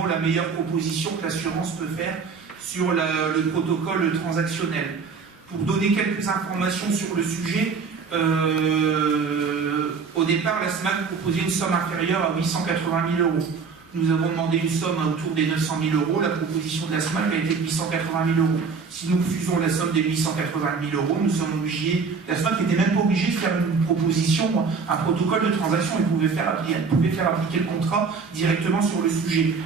sinon la meilleure proposition que l'assurance peut faire sur le protocole transactionnel. Pour donner quelques informations sur le sujet, au départ, la SMAC proposait une somme inférieure à 880 000 euros. Nous avons demandé une somme autour des 900 000 euros. La proposition de la SMAC a été de 880 000 euros. Si nous refusons la somme des 880 000 euros, nous sommes obligés. La SMAC n'était même pas obligée de faire une proposition, un protocole de transaction. Elle pouvait faire appliquer le contrat directement sur le sujet.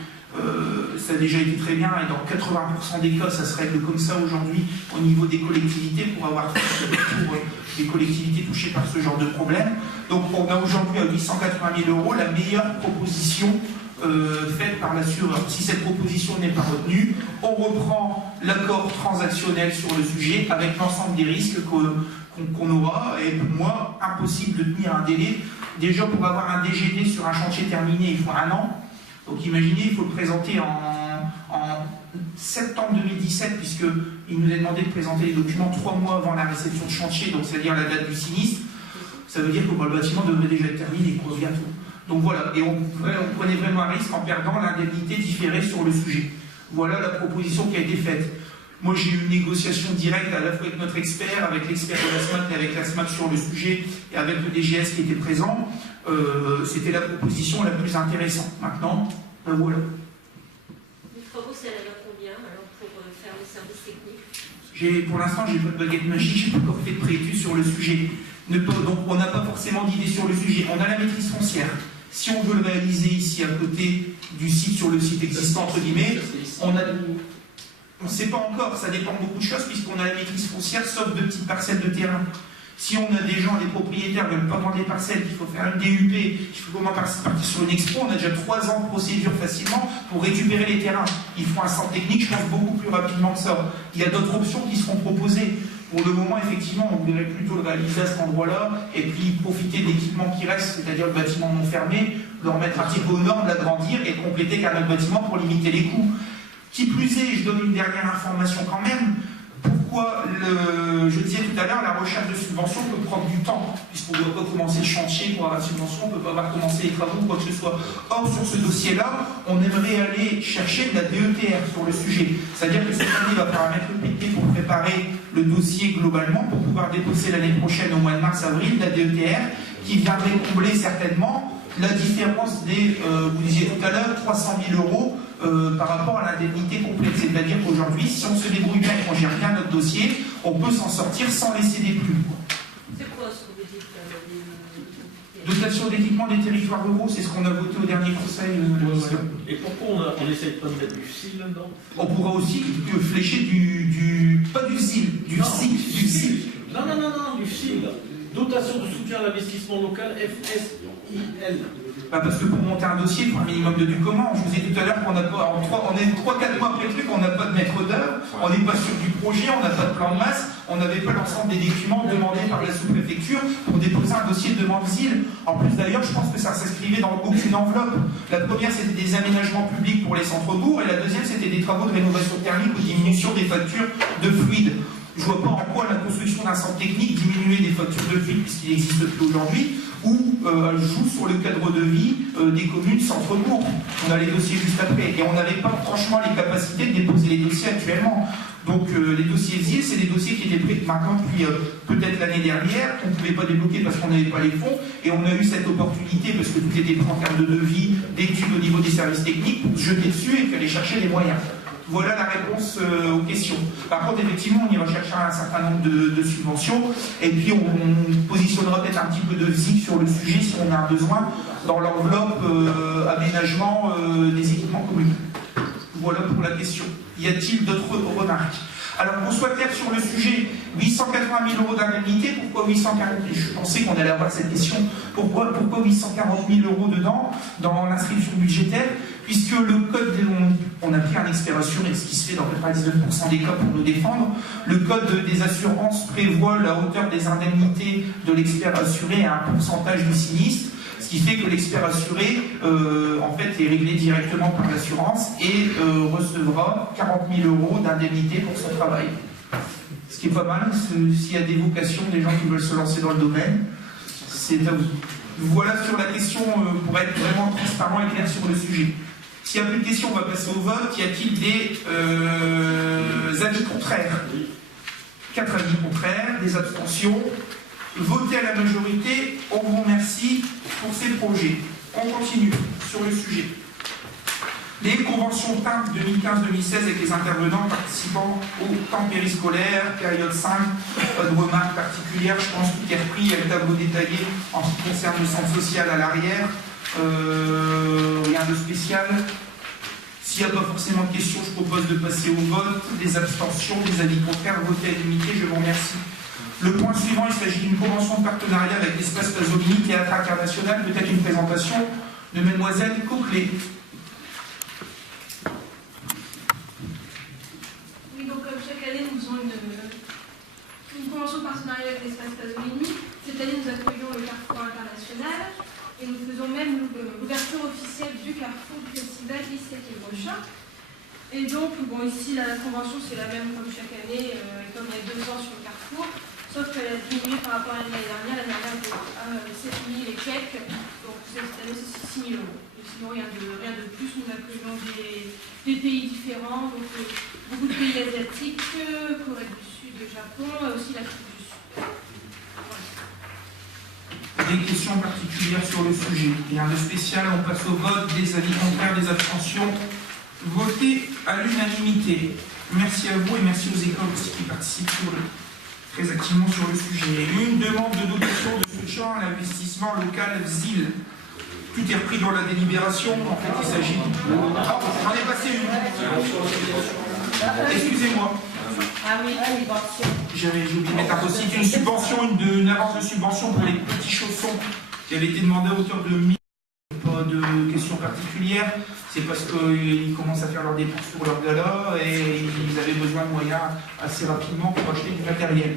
Ça a déjà été très bien et dans 80% des cas, ça se règle comme ça aujourd'hui au niveau des collectivités pour avoir fait le tour des collectivités touchées par ce genre de problème. Donc on a aujourd'hui à 880 000 euros la meilleure proposition faite par l'assureur. Si cette proposition n'est pas retenue, on reprend l'accord transactionnel sur le sujet avec l'ensemble des risques qu'on aura. Et pour moi, impossible de tenir un délai. Déjà, pour avoir un DGD sur un chantier terminé, il faut 1 an. Donc imaginez, il faut le présenter en septembre 2017, puisqu'il nous est demandé de présenter les documents 3 mois avant la réception de chantier, donc c'est-à-dire la date du sinistre. Ça veut dire que le bâtiment devrait déjà être terminé, bientôt. Donc voilà, et on prenait vraiment un risque en perdant l'indemnité différée sur le sujet. Voilà la proposition qui a été faite. Moi, j'ai eu une négociation directe à la fois avec notre expert, avec l'expert de la SMAC et avec la SMAC sur le sujet, et avec le DGS qui était présent. C'était la proposition la plus intéressante. Maintenant, voilà. Les travaux, ça va combien alors pour faire le service technique? Pour l'instant, j'ai pas de baguette magique, j'ai pas encore fait de préétude sur le sujet. Donc, on n'a pas forcément d'idée sur le sujet. On a la maîtrise foncière. Si on veut le réaliser ici à côté du site, sur le site existant, entre guillemets, on ne sait pas encore, ça dépend de beaucoup de choses, puisqu'on a la maîtrise foncière, sauf de petites parcelles de terrain. Si on a des gens, des propriétaires qui ne veulent pas vendre des parcelles, qu'il faut faire une DUP, qu'il faut comment partir sur une expo, on a déjà 3 ans de procédure facilement pour récupérer les terrains. Il faut un centre technique, je pense, beaucoup plus rapidement que ça. Il y a d'autres options qui seront proposées. Pour le moment, effectivement, on voudrait plutôt le réaliser à cet endroit-là et puis profiter de l'équipement qui reste, c'est-à-dire le bâtiment non fermé, le remettre un petit peu aux normes, l'agrandir et compléter qu'un autre bâtiment pour limiter les coûts. Qui plus est, je donne une dernière information quand même, pourquoi, je disais tout à l'heure, la recherche de subvention peut prendre du temps, puisqu'on ne doit pas commencer le chantier pour avoir la subvention, on ne peut pas avoir commencé les travaux ou quoi que ce soit. Or, sur ce dossier-là, on aimerait aller chercher de la DETR sur le sujet. C'est-à-dire que cette année, il va falloir mettre le PT pour préparer le dossier globalement, pour pouvoir déposer l'année prochaine, au mois de mars-avril, la DETR, qui viendrait combler certainement la différence des, vous disiez tout à l'heure, 300 000 euros par rapport à l'indemnité complète. C'est-à-dire qu'aujourd'hui, si on se débrouille bien et qu'on gère bien notre dossier, on peut s'en sortir sans laisser des plumes. C'est quoi ce que vous dites Dotation d'équipement des territoires ruraux, c'est ce qu'on a voté au dernier conseil. Et pourquoi on n'essaye pas de mettre du SIL là-dedans? On pourra aussi flécher pas du SIL, du SIL. Non, du SIL. Dotation de soutien à l'investissement local, FSIL. Parce que pour monter un dossier, il faut un minimum de documents. Je vous ai dit tout à l'heure qu'on n'a pas, on est 3-4 mois après le truc, on n'a pas de maître d'œuvre, on n'est pas sûr du projet, on n'a pas de plan de masse, on n'avait pas l'ensemble des documents demandés par la sous-préfecture pour déposer un dossier de demande SIL. En plus d'ailleurs, je pense que ça s'inscrivait dans aucune enveloppe. La première, c'était des aménagements publics pour les centres-bourgs, et la deuxième, c'était des travaux de rénovation thermique ou diminution des factures de fluide. Je ne vois pas en quoi la construction d'un centre technique diminuer des factures de fluide, puisqu'il n'existe plus aujourd'hui, ou joue sur le cadre de vie des communes centre-bourg. On a les dossiers juste après. Et on n'avait pas franchement les capacités de déposer les dossiers actuellement. Donc les dossiers SIL, c'est des dossiers qui étaient prêts maintenant depuis peut-être l'année dernière, qu'on ne pouvait pas débloquer parce qu'on n'avait pas les fonds, et on a eu cette opportunité, parce que tout était prêt en termes de devis, d'études au niveau des services techniques, pour se jeter dessus et aller chercher les moyens. Voilà la réponse aux questions. Par contre, effectivement, on ira chercher un certain nombre de subventions, et puis on positionnera peut-être un petit peu de ZIC sur le sujet si on a un besoin dans l'enveloppe aménagement des équipements communs. Voilà pour la question. Y a-t-il d'autres remarques? Alors, qu'on soit clair sur le sujet, 880 000 euros d'indemnité, pourquoi 840 000? Je pensais qu'on allait avoir cette question. Pourquoi 840 000 euros dedans, dans l'inscription budgétaire? Puisque le code, on a pris un expert assuré, ce qui se fait dans 99% des cas pour nous défendre, le code des assurances prévoit la hauteur des indemnités de l'expert assuré à un pourcentage du sinistre, ce qui fait que l'expert assuré en fait, est réglé directement par l'assurance et recevra 40 000 euros d'indemnité pour son travail. Ce qui est pas mal, s'il y a des vocations, des gens qui veulent se lancer dans le domaine, c'est à vous. Voilà sur la question, pour être vraiment transparent et clair sur le sujet. S'il n'y a plus de questions, on va passer au vote. Y a-t-il des avis contraires? 4 avis contraires, des abstentions. Votez à la majorité. On vous remercie pour ces projets. On continue sur le sujet. Les conventions TIMP 2015-2016 avec les intervenants participant au temps périscolaire, période 5, pas de remarques particulières, je pense que tout est repris, il y a le tableau détaillé en ce qui concerne le centre social à l'arrière, rien de spécial. S'il n'y a pas forcément de questions, je propose de passer au vote, des abstentions, des avis contraires, voter à l'unité, je vous remercie. Le point suivant, il s'agit d'une convention de partenariat avec l'espace Pasolini, Théâtre International, peut-être une présentation de Mademoiselle Coquelet. Chaque année, nous faisons une convention de partenariat avec l'espace Pasolini. Cette année, nous accueillons le Carrefour International et nous faisons même l'ouverture officielle du Carrefour du Festival l'ICT prochain. Et donc, bon, ici, la convention, c'est la même comme chaque année, comme il y a 2 ans sur le Carrefour, sauf qu'elle a diminué par rapport à l'année dernière. L'année dernière, 7 000 et quelques, donc cette année, c'est 6 000 euros. Sinon, rien de plus. Nous accueillons des pays différents, donc beaucoup de pays asiatiques, Corée du Sud, Japon, et aussi l'Afrique du Sud. Voilà. Des questions particulières sur le sujet? Rien de spécial, on passe au vote, des avis contraires, des abstentions. Votez à l'unanimité. Merci à vous et merci aux écoles aussi qui participent très activement sur le sujet. Une demande de dotation de soutien à l'investissement local ZIL. Tout est repris dans la délibération. En fait, il s'agit. Ah, j'en ai passé une. Excusez-moi. Ah oui, J'ai oublié de mettre un post-it. Une subvention, une avance de subvention pour les petits chaussons qui avait été demandée à hauteur de 1000. Pas de questions particulières. C'est parce qu'ils commencent à faire leurs dépenses pour leur gala et ils avaient besoin de moyens assez rapidement pour acheter du matériel.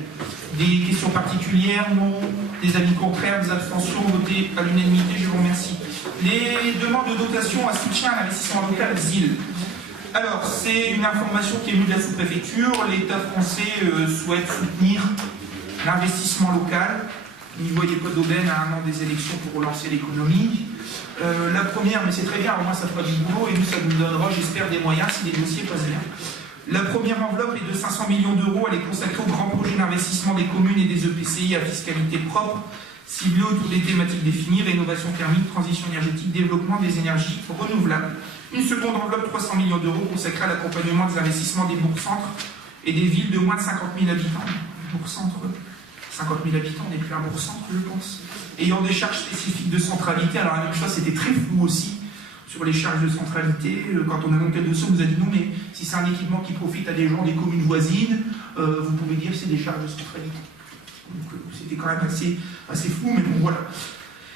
Des questions particulières, non. Des avis contraires, des abstentions, votées à l'unanimité, je vous remercie. Les demandes de dotation à soutien à l'investissement local ZIL. Alors, c'est une information qui est venue de la sous-préfecture. L'État français souhaite soutenir l'investissement local. N'y voyez pas d'aubaine à 1 an des élections pour relancer l'économie. La première, mais c'est très bien, au moins ça fera du boulot et nous, ça nous donnera, j'espère, des moyens si les dossiers passent bien. La première enveloppe est de 500 millions d'euros. Elle est consacrée aux grands projets d'investissement des communes et des EPCI à fiscalité propre, ciblés autour des thématiques définies, rénovation thermique, transition énergétique, développement des énergies renouvelables. Une seconde enveloppe, 300 millions d'euros, consacrée à l'accompagnement des investissements des bourgs-centres et des villes de moins de 50 000 habitants. Bourg-centre, 50 000 habitants n'est plus un bourg-centre, je pense. Ayant des charges spécifiques de centralité, alors la même chose, c'était très flou aussi sur les charges de centralité. Quand on a monté le dossier, on nous a dit non, mais si c'est un équipement qui profite à des gens des communes voisines, vous pouvez dire que c'est des charges de centralité. Donc c'était quand même assez flou, mais bon voilà.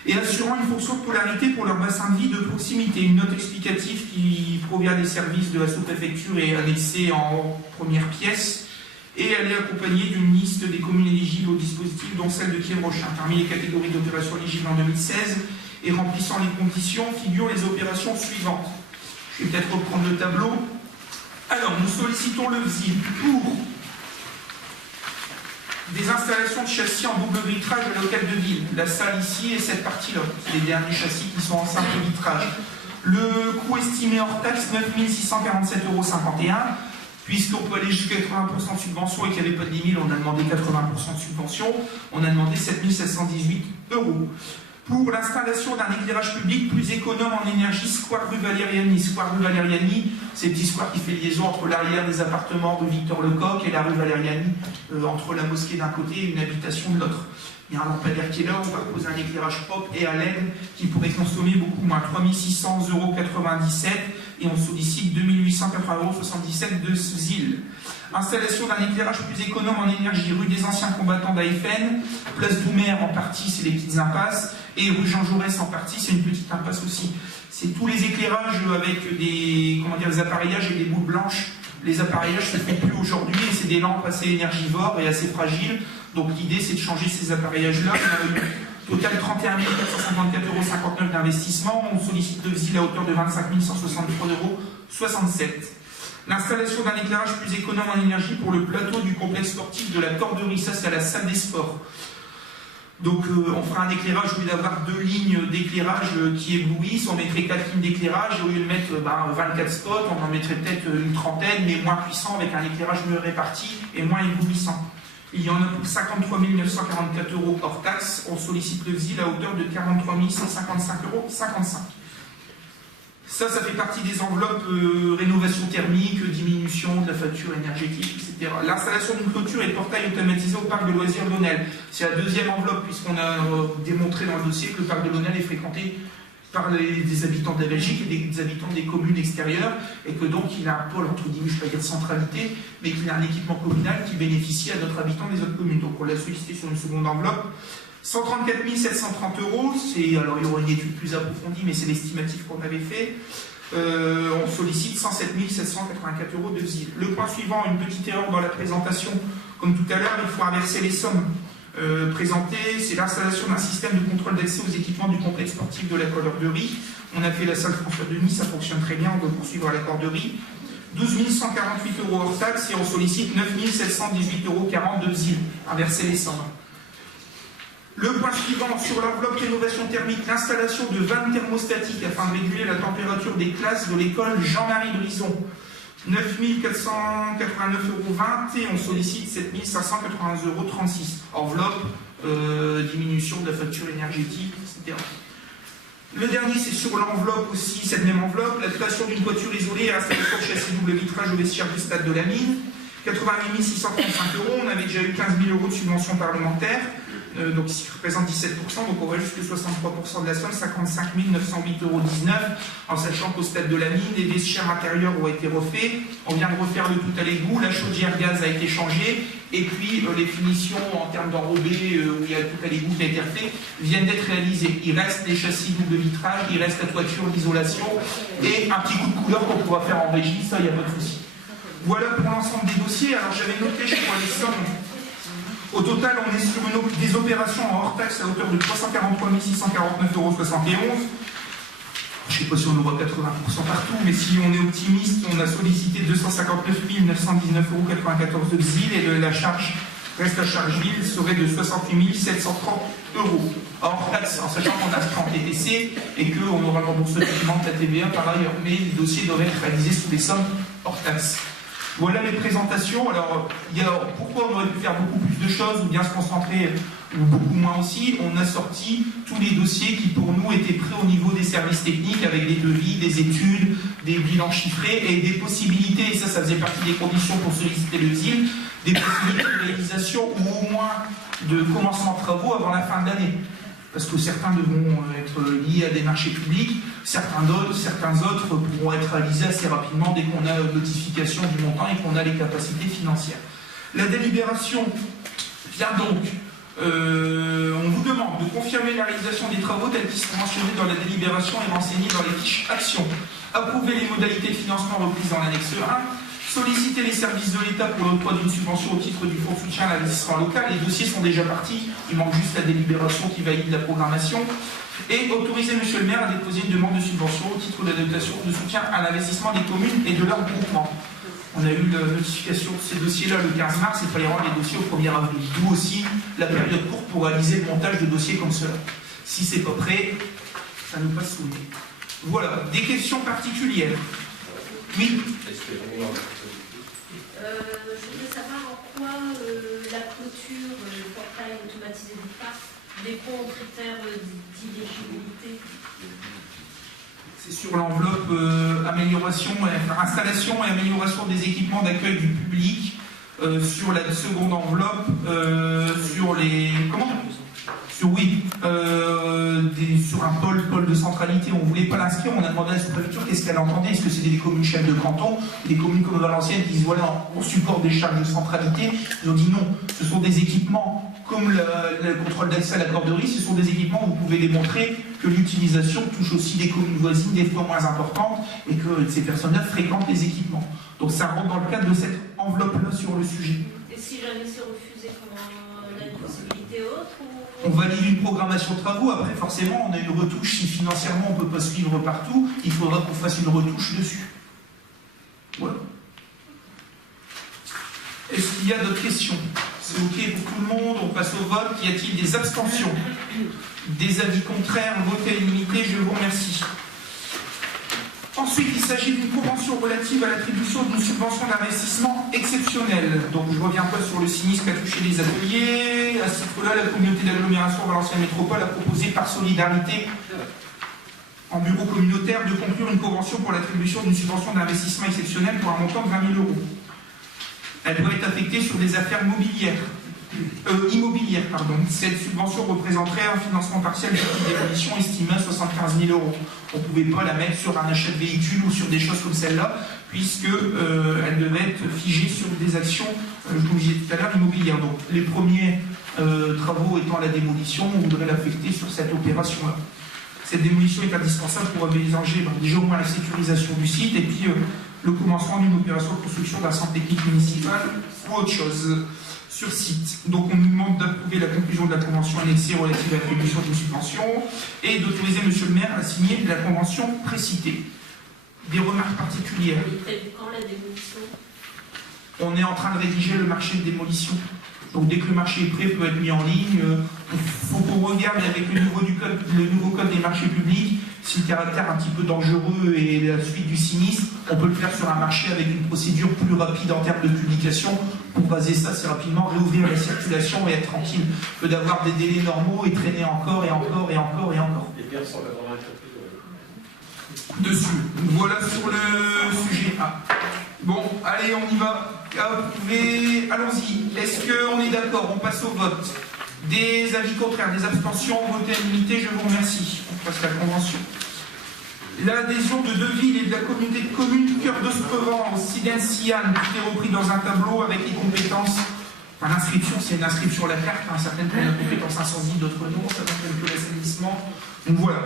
Et assurant une fonction de polarité pour leur bassin de vie de proximité. Une note explicative qui provient des services de la sous-préfecture est annexée en première pièce. Et elle est accompagnée d'une liste des communes éligibles au dispositif, dont celle de Kiel-Rochin. Parmi les catégories d'opérations éligibles en 2016 et remplissant les conditions, figurent les opérations suivantes. Je vais peut-être reprendre le tableau. Alors, nous sollicitons le VSIL pour des installations de châssis en double vitrage de l'hôtel de ville. La salle ici et cette partie-là. C'est les derniers châssis qui sont en simple vitrage. Le coût estimé hors taxe, 9 647,51 €. Puisqu'on peut aller jusqu'à 80% de subvention et qu'il n'y avait pas de limite, on a demandé 80% de subvention, on a demandé 7 718 €. Pour l'installation d'un éclairage public plus économe en énergie, square rue Valériani. Square rue Valériani, c'est le petit square qui fait liaison entre l'arrière des appartements de Victor Lecoq et la rue Valériani, entre la mosquée d'un côté et une habitation de l'autre. Il y a un lampadaire qui est là, on va poser un éclairage propre et à LED qui pourrait consommer beaucoup moins, 3 600,97 € et on sollicite 2 880,77 € de ZIL. Installation d'un éclairage plus économe en énergie, rue des anciens combattants d'Aïfen, place Doumer en partie, c'est les petites impasses, et rue Jean Jaurès en partie, c'est une petite impasse aussi. C'est tous les éclairages avec des appareillages et des boules blanches. Les appareillages ne se font plus aujourd'hui et c'est des lampes assez énergivores et assez fragiles. Donc l'idée c'est de changer ces appareillages-là. On a eu total 31 454,59 € d'investissement. On sollicite le VSIL à hauteur de 25 163,67 €. L'installation d'un éclairage plus économe en énergie pour le plateau du complexe sportif de la Corderie, ça c'est à la salle des sports. Donc on fera un éclairage, au lieu d'avoir 2 lignes d'éclairage qui éblouissent, on mettrait 4 lignes d'éclairage, et au lieu de mettre 24 spots, on en mettrait peut-être une trentaine, mais moins puissant, avec un éclairage mieux réparti et moins éblouissant. Il y en a pour 53 944 € hors taxe. On sollicite le VZIL à hauteur de 43 155,55 €. Ça fait partie des enveloppes rénovation thermique, diminution de la facture énergétique, etc. L'installation d'une clôture et de portail automatisé au parc de loisirs d'Aunel. C'est la deuxième enveloppe, puisqu'on a démontré dans le dossier que le parc de l'Aunel est fréquenté par des habitants de la Belgique et des habitants des communes extérieures, et que donc il a un pôle, entre guillemets, je ne vais pas dire centralité, mais qu'il a un équipement communal qui bénéficie à notre habitant des autres communes. Donc on l'a sollicité sur une seconde enveloppe. 134 730 €, alors il y aura une étude plus approfondie, mais c'est l'estimatif qu'on avait fait. On sollicite 107 784 € de VZIL. Le point suivant, une petite erreur dans la présentation. Comme tout à l'heure, il faut inverser les sommes présentées. C'est l'installation d'un système de contrôle d'accès aux équipements du complexe sportif de la Corderie. On a fait la salle François Denis, ça fonctionne très bien, on va poursuivre à la Corderie. 12 148 € hors taxe, et on sollicite 9 718,40 € de VZIL. Inverser les sommes. Le point suivant, sur l'enveloppe rénovation thermique, l'installation de vannes thermostatiques afin de réguler la température des classes de l'école Jean-Marie Brison. 9 489,20 € et on sollicite 7 581,36 €. Enveloppe, diminution de la facture énergétique, etc. Le dernier, c'est sur l'enveloppe aussi, cette même enveloppe, la création d'une toiture isolée et installation de châssis double vitrage au vestiaire du stade de la Mine. 88 635 €, on avait déjà eu 15 000 € de subvention parlementaire. Donc ici représente 17%, donc on va jusqu'à 63% de la somme, 55 908,19 €, en sachant qu'au stade de la Mine, les vestiaires intérieurs ont été refaits, on vient de refaire le tout à l'égout, la chaudière gaz a été changée, et puis les finitions en termes d'enrobé, où il y a tout à l'égout qui a été refait, viennent d'être réalisées. Il reste les châssis double vitrage, il reste la toiture d'isolation, et un petit coup de couleur qu'on pourra faire en régie, ça il n'y a pas de souci. Voilà pour l'ensemble des dossiers. Alors j'avais noté, je crois, les sommes. Au total, on est sur des opérations en hors taxe à hauteur de 343 649,71 €. Je ne sais pas si on aura 80% partout, mais si on est optimiste, on a sollicité 259 919,94 € de VZIL, et la charge, reste à charge ville, serait de 68 730 €. Hors taxe, en sachant qu'on a ce en TTC et qu'on aura le remboursement de la TVA par ailleurs. Mais les dossiers doivent être réalisés sous les sommes hors taxe. Voilà les présentations. Alors, pourquoi on aurait pu faire beaucoup plus de choses ou bien se concentrer ou beaucoup moins aussi? On a sorti tous les dossiers qui pour nous étaient prêts au niveau des services techniques, avec des devis, des études, des bilans chiffrés et des possibilités, et ça faisait partie des conditions pour solliciter le VZIL, des possibilités de réalisation ou au moins de commencement de travaux avant la fin de l'année. Parce que certains devront être liés à des marchés publics, certains autres pourront être réalisés assez rapidement dès qu'on a notification du montant et qu'on a les capacités financières. La délibération vient donc, on vous demande de confirmer la réalisation des travaux tels qu'ils sont mentionnés dans la délibération et renseignés dans les fiches actions, approuver les modalités de financement reprises dans l'annexe 1, solliciter les services de l'État pour l'octroi d'une subvention au titre du fonds de soutien à l'investissement local. Les dossiers sont déjà partis, il manque juste la délibération qui valide la programmation. Et autoriser M. le maire à déposer une demande de subvention au titre de la dotation de soutien à l'investissement des communes et de leurs groupements. On a eu la notification de ces dossiers-là le 15 mars, et il va y avoir les dossiers au 1er avril. D'où aussi la période courte pour réaliser le montage de dossiers comme cela. Si c'est pas prêt, ça nous passe sous le nez. Voilà, des questions particulières. Oui. Je voudrais savoir en quoi la clôture, le portail automatisé du parc répond aux critères d'éligibilité. C'est sur l'enveloppe installation et amélioration des équipements d'accueil du public. Sur la seconde enveloppe, sur les... Comment ? Sur un pôle de centralité, on ne voulait pas l'inscrire, on a demandé à la sous-préfecture qu'est-ce qu'elle entendait, est-ce que c'était des communes chefs de canton, des communes comme Valenciennes qui disent voilà, on supporte des charges de centralité. Ils ont dit non, ce sont des équipements comme le contrôle d'accès à la corderie, ce sont des équipements où vous pouvez démontrer que l'utilisation touche aussi des communes voisines des fois moins importantes et que ces personnes-là fréquentent les équipements. Donc ça rentre dans le cadre de cette enveloppe-là sur le sujet. Et si jamais c'est refusé, comment on a une possibilité autre ou... On valide une programmation de travaux, après forcément on a une retouche, si financièrement on ne peut pas suivre partout, il faudra qu'on fasse une retouche dessus. Voilà. Est-ce qu'il y a d'autres questions? C'est OK pour tout le monde, on passe au vote. Y a-t-il des abstentions? Des avis contraires? Vote à l'unanimité, je vous remercie. Ensuite, il s'agit d'une convention relative à l'attribution d'une subvention d'investissement exceptionnelle. Donc, je ne reviens pas sur le sinistre qui a touché les ateliers. À ce titre-là, la communauté d'agglomération Valenciennes Métropole a proposé par solidarité en bureau communautaire de conclure une convention pour l'attribution d'une subvention d'investissement exceptionnelle pour un montant de 20 000 €. Elle doit être affectée sur des affaires immobilières. Cette subvention représenterait un financement partiel de démolition estimé à 75 000 €. On ne pouvait pas la mettre sur un achat de véhicule ou sur des choses comme celle-là, puisque elle devait être figée sur des actions, je vous disais tout à l'heure, immobilières. Donc les premiers travaux étant la démolition, on voudrait l'affecter sur cette opération-là. Cette démolition est indispensable pour envisager déjà au moins la sécurisation du site et puis le commencement d'une opération de construction d'un centre technique municipal ou autre chose sur site. Donc on nous demande d'approuver la conclusion de la convention annexée relative à l'attribution d'une subvention et d'autoriser monsieur le maire à signer la convention précitée. Des remarques particulières? Quand la démolition? On est en train de rédiger le marché de démolition. Donc dès que le marché est prêt, peut être mis en ligne. Il faut qu'on regarde avec le nouveau code des marchés publics si le caractère un petit peu dangereux et la suite du sinistre, on peut le faire sur un marché avec une procédure plus rapide en termes de publication pour baser ça assez rapidement, réouvrir la circulation et être tranquille, que d'avoir des délais normaux et traîner encore et encore et encore et encore. Et bien 180 dessus. Voilà sur le sujet A. Bon, allez, on y va. Allons-y. Est-ce qu'on est d'accord? On passe au vote. Des avis contraires, des abstentions, voté à l'unanimité, je vous remercie. On passe à la convention. L'adhésion de Deville et de la communauté de communes Cœur d'Ostrevent au Siden-Sian, tout est repris dans un tableau avec les compétences. Enfin, l'inscription, c'est une inscription à la carte, certaines pour la compétence incendie, d'autres non, ça va un peu l'assainissement. Donc voilà.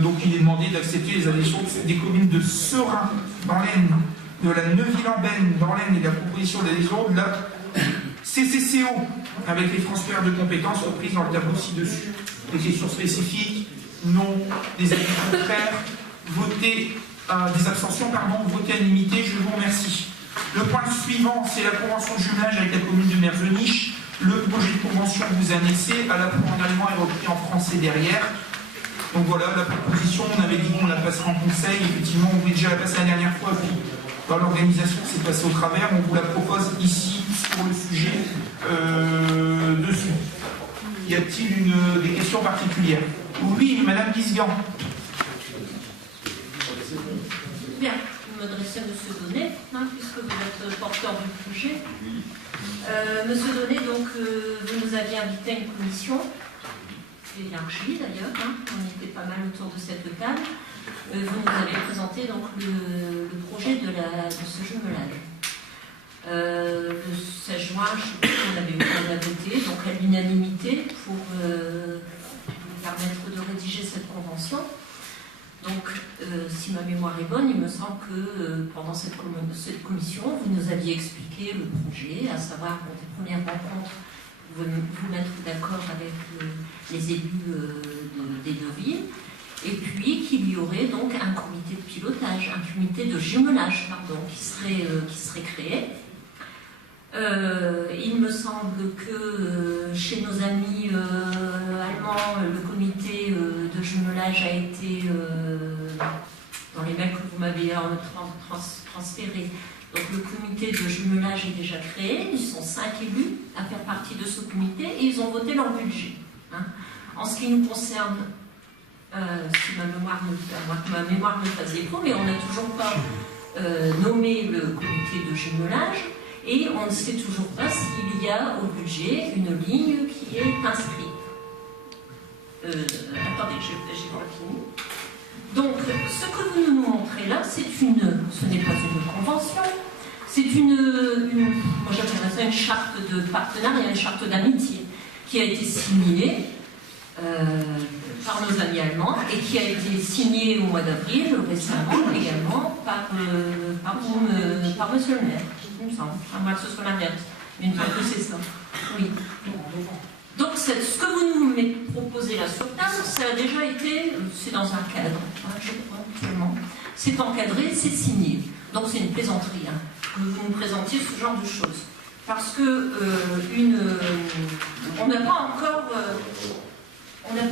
Donc il est demandé d'accepter les adhésions des communes de Serein, dans l'Aisne, de la Neuville-en-Benne, dans l'Aisne, et de la proposition d'adhésion de la CCCO, avec les transferts de compétences reprises dans le tableau ci-dessus. Des questions spécifiques, non, des avis contraires, des abstentions, voté à l'unanimité, je vous remercie. Le point suivant, c'est la convention de jumelage avec la commune de Merzonich. Le projet de convention vous est annexé, à la fois en allemand et repris en français derrière. Donc voilà, la proposition, on avait dit qu'on la passera en conseil, effectivement, on voulait déjà la passer la dernière fois, puis dans l'organisation, c'est passé au travers, on vous la propose ici pour le sujet dessus. Y a-t-il des questions particulières? Oui, Madame Guisgan. Bien, je m'adresser à M. Donnet, puisque vous êtes porteur du projet. Monsieur Donnet, donc, vous nous aviez invité à une commission, élargie d'ailleurs, on était pas mal autour de cette table. Vous nous avez présenté donc, le projet de ce jumelage. Le 16 juin, on avait eu à voter, donc à l'unanimité, pour nous permettre de rédiger cette convention. Donc, si ma mémoire est bonne, il me semble que pendant cette commission, vous nous aviez expliqué le projet, à savoir des premières rencontres, vous mettre d'accord avec les élus des deux villes, et puis qu'il y aurait donc un comité de pilotage, un comité de jumelage, qui serait créé. Il me semble que chez nos amis allemands, le comité de jumelage a été, dans les mails que vous m'avez transférés, donc le comité de jumelage est déjà créé, ils sont 5 élus à faire partie de ce comité et ils ont voté leur budget. En ce qui nous concerne, si ma mémoire me faisait faux, mais on n'a toujours pas nommé le comité de jumelage. Et on ne sait toujours pas s'il y a au budget une ligne qui est inscrite. Attendez, j'ai pas fini. Donc, ce que vous nous montrez là, ce n'est pas une convention, c'est moi j'appellerais ça une charte de partenariat, une charte d'amitié, qui a été signée par nos amis allemands et qui a été signée au mois d'avril, récemment également, par monsieur le maire. Il me semble, à moins que ce soit l'inverse, mais il me semble que c'est ça. Oui. Donc, ce que vous nous proposez là sur table, ça a déjà été, c'est dans un cadre, je crois, actuellement. C'est encadré, c'est signé. Donc, c'est une plaisanterie, que vous nous présentiez ce genre de choses. parce que on n'a pas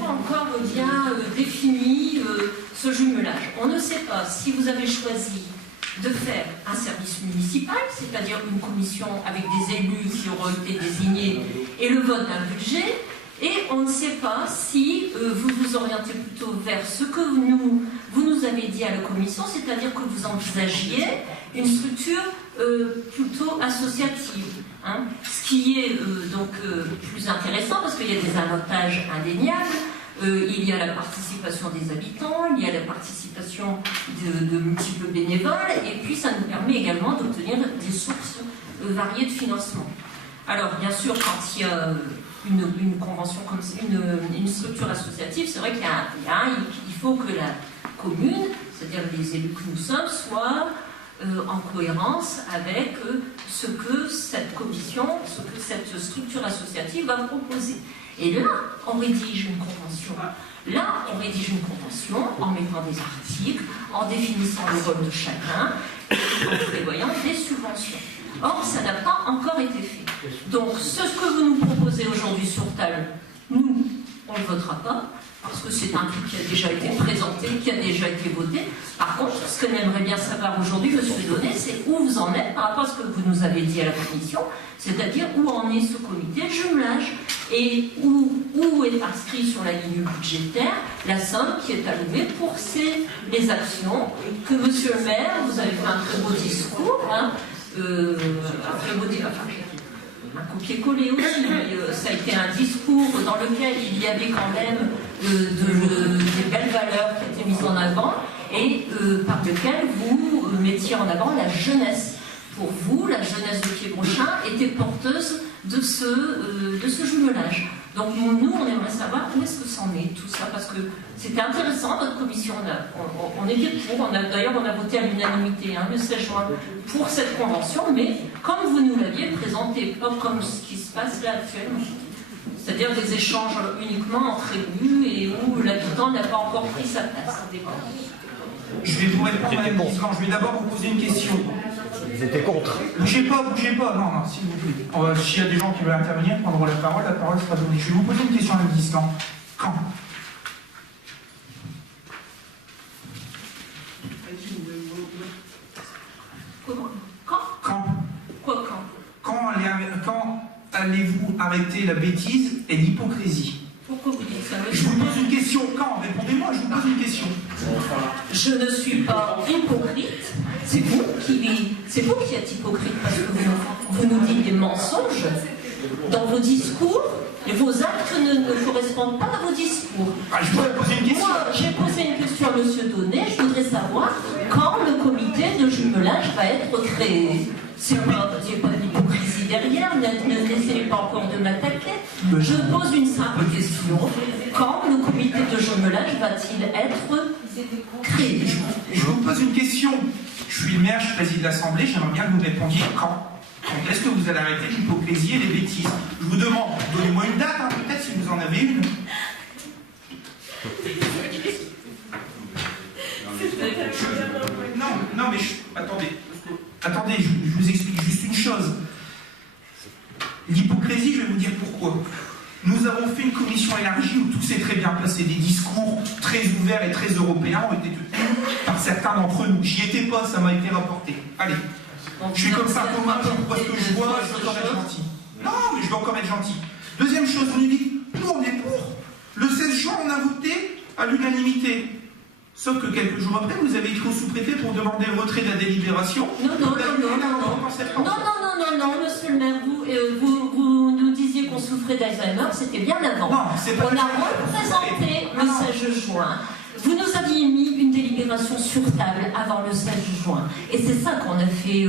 encore bien défini ce jumelage. On ne sait pas si vous avez choisi de faire un service municipal, c'est-à-dire une commission avec des élus qui auront été désignés et le vote d'un budget, et on ne sait pas si vous vous orientez plutôt vers ce que vous nous avez dit à la commission, c'est-à-dire que vous envisagiez une structure plutôt associative. Hein, ce qui est donc plus intéressant parce qu'il y a des avantages indéniables. Il y a la participation des habitants, il y a la participation de multiples bénévoles, et puis ça nous permet également d'obtenir des sources variées de financement. Alors, bien sûr, quand il y a une convention comme ça, une structure associative, c'est vrai qu'il faut que la commune, c'est-à-dire les élus que nous sommes, soient en cohérence avec ce que cette commission, ce que cette structure associative va proposer. Et là, on rédige une convention. Là, on rédige une convention en mettant des articles, en définissant le rôle de chacun, et en prévoyant des subventions. Or, ça n'a pas encore été fait. Donc, ce que vous nous proposez aujourd'hui sur table, nous, on ne le votera pas, parce que c'est un truc qui a déjà été présenté, qui a déjà été voté. Par contre, ce que j'aimerais bien savoir aujourd'hui, M. Donnet, c'est où vous en êtes par rapport à ce que vous nous avez dit à la commission, c'est-à-dire où en est ce comité de jumelage et où est inscrit sur la ligne budgétaire la somme qui est allouée pour les actions que M. le maire, vous avez fait un très beau discours, hein, un très beau discours. Un copier-coller aussi, mais ça a été un discours dans lequel il y avait quand même des belles valeurs qui étaient mises en avant et par lequel vous mettiez en avant la jeunesse. Pour vous, la jeunesse de Pied-Bronchin était porteuse de ce jumelage. Donc nous, on aimerait savoir où est-ce que c'en est tout ça, parce que c'était intéressant, votre commission, on était pour, d'ailleurs on a voté à l'unanimité le 16 juin pour cette convention, mais comme vous nous l'aviez présenté, pas comme ce qui se passe là actuellement. C'est-à-dire des échanges uniquement entre élus et où l'habitant n'a pas encore pris sa place. Je vais vous répondre, Madame Giscard. Je vais d'abord vous poser une question. Vous étiez contre. Bougez pas, non, s'il vous plaît. S'il y a des gens qui veulent intervenir, prendront la parole sera donnée. Je vais vous poser une question, Madame Giscard. Quand Comment Quand Quoi quand allez-vous arrêter la bêtise et l'hypocrisie? Pourquoi vous dites ça, Je monsieur? vous pose une question. Quand? Répondez-moi, je vous pose une question. Je ne suis pas hypocrite. C'est vous qui êtes hypocrite parce que vous nous dites des mensonges dans vos discours et vos actes ne correspondent pas à vos discours. Je voudrais poser une question. Moi, j'ai posé une question à M. Donnet. Je voudrais savoir quand le comité de jumelage va être créé. Il n'y a pas d'hypocrisie derrière, n'essayez pas encore de m'attaquer. Je pose une simple question. Quand le comité de jumelage va-t-il être créé? Je vous pose une question. Je suis le maire, je préside l'Assemblée, j'aimerais bien que vous me répondiez quand. Quand est-ce que vous allez arrêter l'hypocrisie et les bêtises? Je vous demande, donnez-moi une date, peut-être si vous en avez une. Non, mais attendez, je vous explique juste une chose. L'hypocrisie, je vais vous dire pourquoi. Nous avons fait une commission élargie où tout s'est très bien passé. Des discours très ouverts et très européens ont été tenus par certains d'entre nous. J'y étais pas, ça m'a été rapporté. Allez, je suis comme ça, Thomas, parce que je vois, je dois encore être gentil. Non, mais je dois encore être gentil. Deuxième chose, vous nous dites, nous on est pour. Le 16 juin, on a voté à l'unanimité. Sauf que quelques jours après, vous avez écrit au sous-préfet pour demander le retrait de la délibération. Non, monsieur le maire, vous nous disiez qu'on souffrait d'Alzheimer, c'était bien avant. Non, c'est pas on a représenté le 16 juin. Vous nous aviez mis une délibération sur table avant le 16 juin. Et c'est ça qu'on a fait.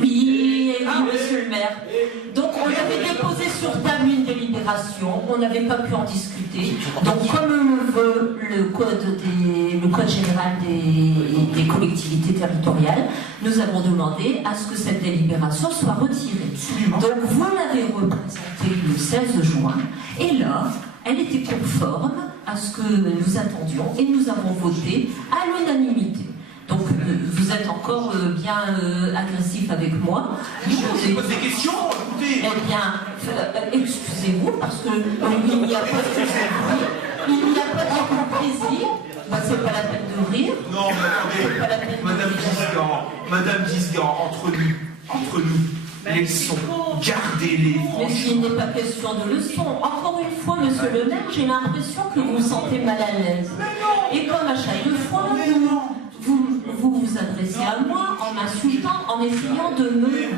Oui, monsieur le maire. Donc on avait déposé sur table une délibération, on n'avait pas pu en discuter. Donc comme le veut le code général des collectivités territoriales, nous avons demandé à ce que cette délibération soit retirée. Donc vous l'avez représentée le 16 juin, et là, elle était conforme à ce que nous attendions et nous avons voté à l'unanimité. Donc vous êtes encore bien agressif avec moi. Je pose des questions, écoutez. Eh bien, excusez-vous, parce que il n'y a pas d'hypocrisie. Bah, c'est pas la peine de rire. Non, mais attendez, Madame Guisgan, entre nous, les leçons, gardez-les, Mais il n'est pas question de leçon. Encore une fois, monsieur le maire, j'ai l'impression que vous vous sentez mal à l'aise. Et comme à chaque fois, vous vous adressez à moi en m'insultant, en essayant de me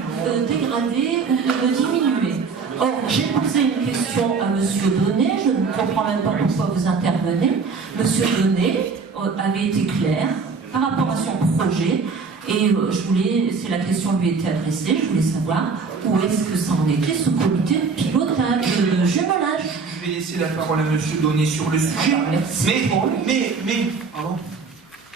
dégrader ou de me diminuer. Or, j'ai posé une question à monsieur Donnet, je ne comprends même pas pourquoi vous intervenez. Monsieur Donnet avait été clair par rapport à son projet. Et c'est la question lui était adressée, je voulais savoir où est-ce que ça en était, ce comité de pilotage, de jumelage. Je vais laisser la parole à monsieur Donnet sur le sujet. Mais,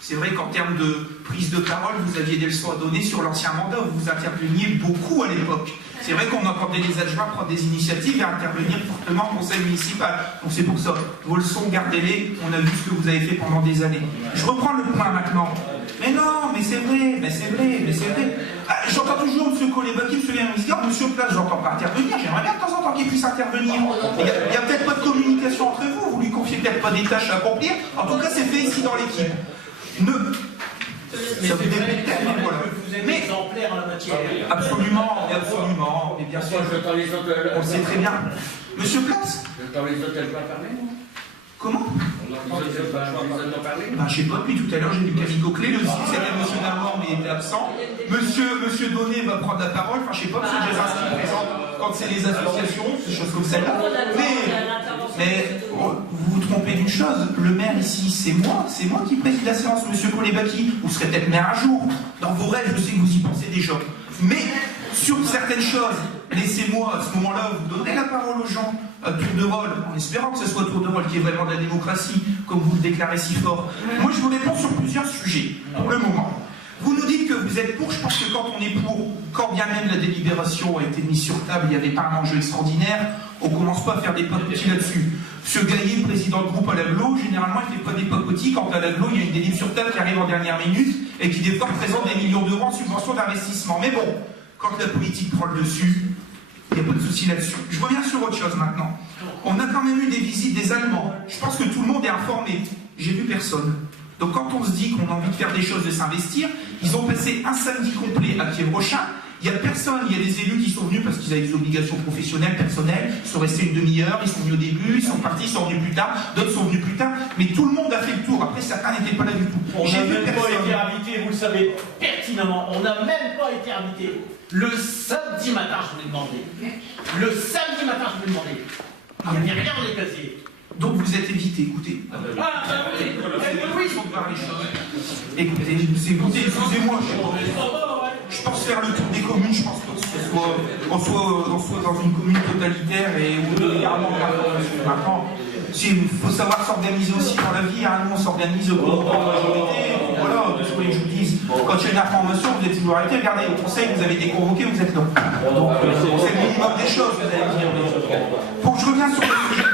c'est vrai qu'en termes de prise de parole, vous aviez des leçons à donner sur l'ancien mandat, vous interveniez beaucoup à l'époque. C'est vrai qu'on entendait les adjoints prendre des initiatives et intervenir fortement au conseil municipal. Donc c'est pour ça, vos leçons, gardez-les, on a vu ce que vous avez fait pendant des années. Je reprends le point maintenant. Mais non, mais c'est vrai. Ah, j'entends toujours M. Kolebaki, M. Guisgan, M. Place, j'entends pas intervenir, j'aimerais bien de temps en temps qu'il puisse intervenir. Il n'y a peut-être pas de communication entre vous lui confiez peut-être pas des tâches à accomplir, en tout cas c'est fait ici dans l'équipe. Ça vous dépêche, voilà. Vous êtes exemplaire en la matière. Absolument, et bien sûr, on le sait très bien. Monsieur Place Dans les hôtels pas fermés, non? Comment? Ben, je sais pas, depuis tout à l'heure j'ai vu Camille Coquelet, le c'était monsieur Namor mais il était absent. Monsieur Donnet va prendre la parole, enfin je sais pas, monsieur Gézard qui présente quand c'est les associations, des choses comme celle-là. Mais vous vous trompez d'une chose, le maire ici c'est moi qui préside la séance, monsieur Kolebaki. Vous serez peut-être maire un jour. Dans vos rêves, je sais que vous y pensez déjà. Mais sur certaines choses, laissez-moi à ce moment-là vous donner la parole aux gens à tour de rôle, en espérant que ce soit tour de rôle qui est vraiment de la démocratie, comme vous le déclarez si fort. Moi je vous réponds sur plusieurs sujets, pour le moment. Vous nous dites que vous êtes pour, je pense que quand on est pour, quand bien même la délibération a été mise sur table, il n'y avait pas un enjeu extraordinaire, on ne commence pas à faire des papotis là-dessus. Monsieur Gaillet, président de groupe à l'aglo, généralement il ne fait pas des papotis quand à l'aglo il y a une délib sur table qui arrive en dernière minute et qui des fois représente des millions d'euros en subvention d'investissement. Mais bon, quand la politique prend le dessus, il n'y a pas de souci là-dessus. Je reviens sur autre chose maintenant. On a quand même eu des visites des Allemands. Je pense que tout le monde est informé. J'ai vu personne. Donc quand on se dit qu'on a envie de faire des choses, de s'investir, ils ont passé un samedi complet à Kiev-Rochin. Il n'y a personne, il y a des élus qui sont venus parce qu'ils avaient des obligations professionnelles, personnelles, ils sont restés une demi-heure, ils sont venus au début, ils sont partis, ils sont venus plus tard, d'autres sont venus plus tard, mais tout le monde a fait le tour. Après, certains n'étaient pas là du tout. On n'a même pas été invité, vous le savez pertinemment, on n'a même pas été invité. Le samedi matin, je vous ai demandé. Le samedi matin, je vous ai demandé. Il n'y avait rien dans les casiers. Donc vous êtes évité, écoutez. Oui, Faut voir les choses. Écoutez, excusez-moi, je pense faire le tour des communes, je pense qu'on soit dans une commune totalitaire et où maintenant, il faut savoir s'organiser aussi dans la vie, hein. Nous on s'organise au cours de la majorité, voilà, tout ce que je vous dis. Quand il y a une information, vous êtes toujours arrêté, regardez, au conseil, vous avez été convoqué, vous êtes là. Donc c'est le minimum des choses, vous allez dire. Pour que je reviens sur le sujet.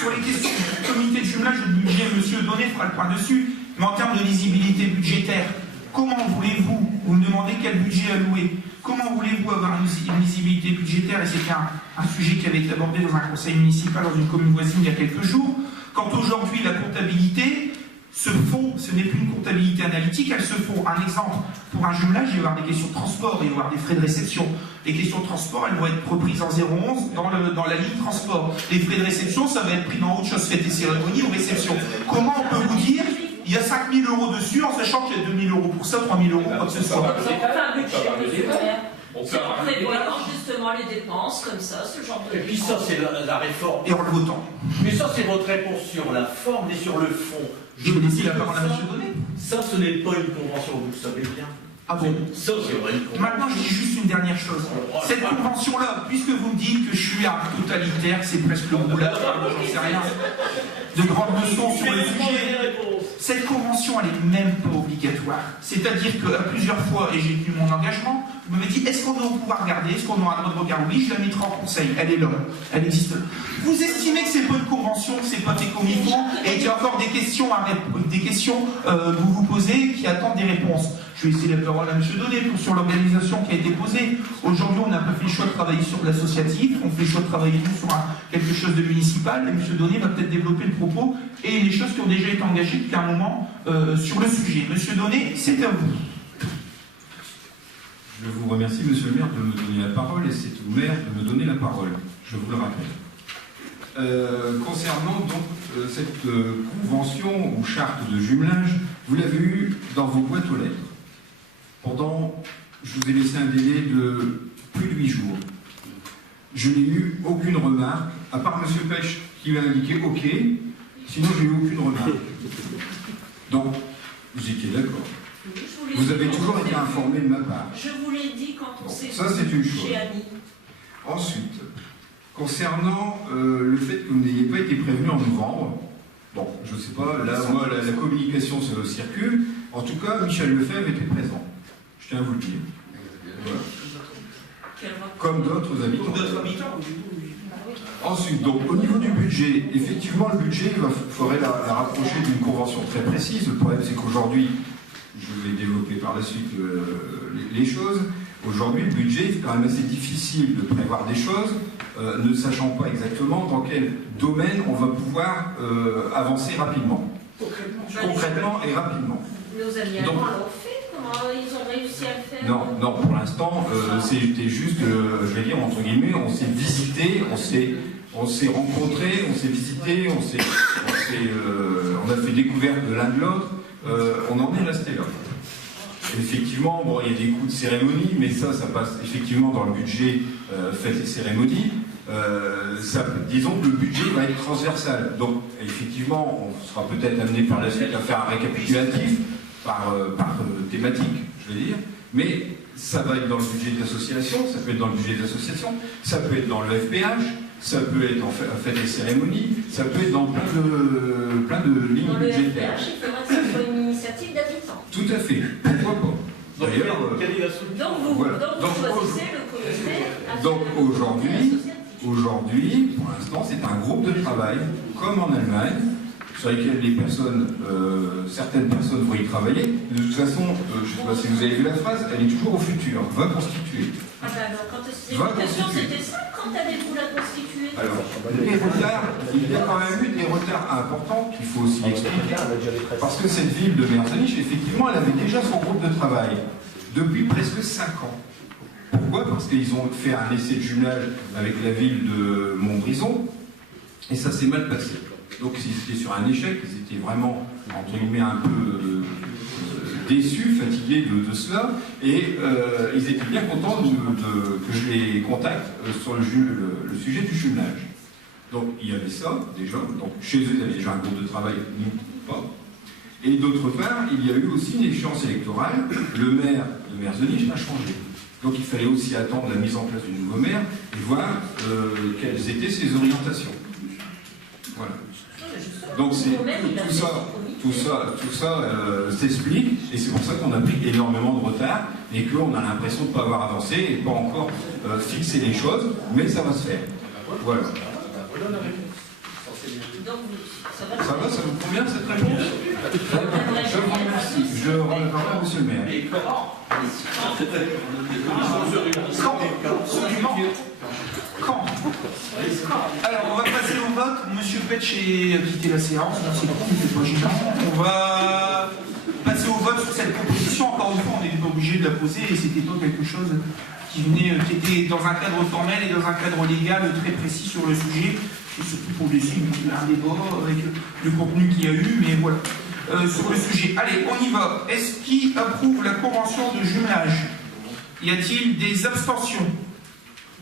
Sur les questions du comité de jumelage du budget, monsieur Donnet fera le point dessus, mais en termes de lisibilité budgétaire, comment voulez-vous, vous me demandez quel budget allouer, comment voulez-vous avoir une lisibilité budgétaire, et c'était un sujet qui avait été abordé dans un conseil municipal dans une commune voisine il y a quelques jours, quand aujourd'hui la comptabilité se font, ce n'est plus une comptabilité analytique, elles se font, un exemple, pour un jumelage, il va y avoir des questions de transport, il va y avoir des frais de réception. Les questions de transport, elles vont être reprises en 0,11 dans la ligne transport. Les frais de réception, ça va être pris dans autre chose, fête et cérémonie ou réception. Comment on peut vous dire, il y a 5 000 euros dessus, en sachant qu'il y a 2 000 euros pour ça, 3 000 euros, quoi que ce soit. C'est pas un budget, c'est pour prévoir justement les dépenses, comme ça, ce genre de... Et puis ça, c'est la réforme. Et en le votant. Mais ça, c'est votre réponse sur la forme et sur le fond. Je vais laisser la parole à M. Donnet. Ça, ce n'est pas une convention, vous le savez bien. Ah bon? Ça, c'est vrai une convention. Maintenant, je dis juste une dernière chose. Cette convention-là, puisque vous me dites que je suis un totalitaire, c'est presque le roulage, j'en sais rien. De grandes leçons sur le sujet. Cette convention, elle est même pas obligatoire. C'est-à-dire qu'à plusieurs fois, et j'ai tenu mon engagement, je m'avais dit, est-ce qu'on va pouvoir regarder, est-ce qu'on aura le droit de regarder? Oui, je la mettrai en conseil, elle est là, elle existe. Vous estimez que c'est pas une convention, que c'est pas fait comme il faut, et qu'il y a encore des questions que vous vous posez qui attendent des réponses. Je vais laisser la parole à M. Donnet sur l'organisation qui a été posée. Aujourd'hui, on n'a pas fait le choix de travailler sur de l'associatif, on fait le choix de travailler sur quelque chose de municipal, et M. Donnet va peut-être développer le propos et les choses qui ont déjà été engagées depuis un moment sur le sujet. M. Donnet, c'est à vous. Je vous remercie, Monsieur le maire, de me donner la parole, et c'est au maire de me donner la parole, je vous le rappelle. Concernant donc cette convention ou charte de jumelage, vous l'avez eu dans vos boîtes aux lettres. Je vous ai laissé un délai de plus de 8 jours. Je n'ai eu aucune remarque, à part M. Pêche qui m'a indiqué OK, sinon j'ai eu aucune remarque. Donc, vous étiez d'accord. Vous avez toujours été informé de ma part. Je vous l'ai dit quand on s'est ça, c'est une chose. chez Annie. Ensuite, concernant le fait que vous n'ayez pas été prévenu en novembre, bon, je ne sais pas, là, moi, la communication se circule. En tout cas, Michel Lefebvre était présent. Je tiens à vous le dire. Voilà. Comme d'autres habitants. Ensuite, donc, au niveau du budget, effectivement, le budget, il faudrait la rapprocher d'une convention très précise. Le problème, c'est qu'aujourd'hui, je vais développer par la suite les choses. Aujourd'hui, le budget, c'est quand même assez difficile de prévoir des choses, ne sachant pas exactement dans quel domaine on va pouvoir avancer rapidement. Concrètement et rapidement. Nos amis allemands l'ont fait, comment ils ont réussi à le faire? Non, pour l'instant, c'était juste, je vais dire, entre guillemets, on s'est visité, on s'est rencontrés, on s'est visité, on a fait découverte de l'un de l'autre, on en est resté là. Effectivement, bon, il y a des coûts de cérémonie, mais ça passe effectivement dans le budget faites les cérémonies. Disons que le budget va être transversal. Donc, effectivement, on sera peut-être amené par la suite à faire un récapitulatif par thématique, je veux dire. Mais ça va être dans le budget d'association, ça peut être dans le budget d'association, ça peut être dans le FPH, ça peut être en fait des cérémonies, ça peut être dans plein de lignes dans budgétaires. Le FPH, il faudra que ce soit une initiative d'habitants. Tout à fait. Pourquoi pas? D'ailleurs, donc vous choisissez le comité. Donc aujourd'hui, pour l'instant, c'est un groupe de travail, comme en Allemagne, sur lesquels certaines personnes vont y travailler. De toute façon, je ne sais pas si vous avez vu la phrase, elle est toujours au futur, va constituer. Ah ben alors, quand c'était ça, quand allez-vous la constituer? Alors, les retards, il y a quand même eu des retards importants qu'il faut aussi expliquer. Parce que cette ville de Merzonich, effectivement, elle avait déjà son groupe de travail depuis presque 5 ans. Pourquoi? Parce qu'ils ont fait un essai de jumelage avec la ville de Montbrison, et ça s'est mal passé. Donc ils étaient sur un échec, ils étaient vraiment, entre guillemets, un peu déçus, fatigués de cela, et ils étaient bien contents que je les contacte sur le sujet du jumelage. Donc il y avait ça, déjà, donc chez eux, il y avait déjà un groupe de travail, nous, pas. Et d'autre part, il y a eu aussi une échéance électorale, le maire de Merzonich a changé. Donc il fallait aussi attendre la mise en place du nouveau maire et voir quelles étaient ses orientations. Voilà. Donc tout ça s'explique, et c'est pour ça qu'on a pris énormément de retard et qu'on a l'impression de ne pas avoir avancé et pas encore fixé les choses, mais ça va se faire. Voilà. Ça vous convient cette réponse? Je vous remercie. Je remercie monsieur le maire. Quand? Alors, on va passer au vote. Monsieur Petch a quitté la séance. C'est bon, c'est pas gênant. On va passer au vote sur cette proposition. Encore une fois, on n'était pas obligé de la poser et c'était pas quelque chose qui était dans un cadre formel et dans un cadre légal très précis sur le sujet. Et surtout pour laisser un débat avec le contenu qu'il y a eu, mais voilà. Sur le sujet. Allez, on y va. Est-ce qui approuve la convention de jumelage? Y a-t-il des abstentions?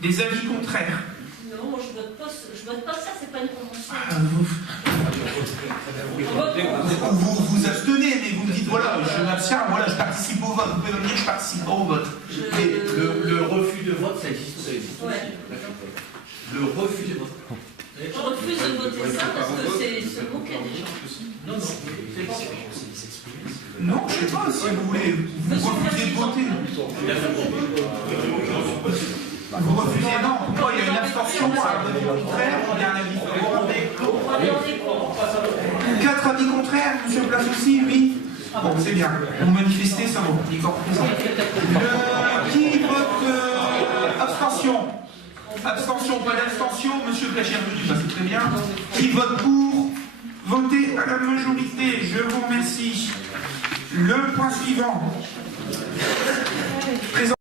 Des avis contraires? Non, moi je vote pas ça, c'est pas une convention. Vous vous abstenez, mais vous me dites voilà, je m'abstiens, voilà, je participe au vote. Vous pouvez me dire je participe pas au vote. Le refus de vote, ça existe ou ça existe? Ouais. Le refus de vote. Je refuse de voter ça parce que c'est se moquer des gens. Non, non, c'est pas. Non, je sais pas, si vous voulez, vous refusez de voter. Vous refusez, non, pourquoi il y a une abstention, un avis contraire, il y a un avis favorable. 4 avis contraires, monsieur Place aussi, oui. Bon, c'est bien. Vous manifestez, ça va. Il corps présent. Qui vote abstention? Abstention, pas d'abstention, monsieur Placher-Venu, ça c'est très bien. Qui vote pour? Votez à la majorité, je vous remercie. Le point suivant.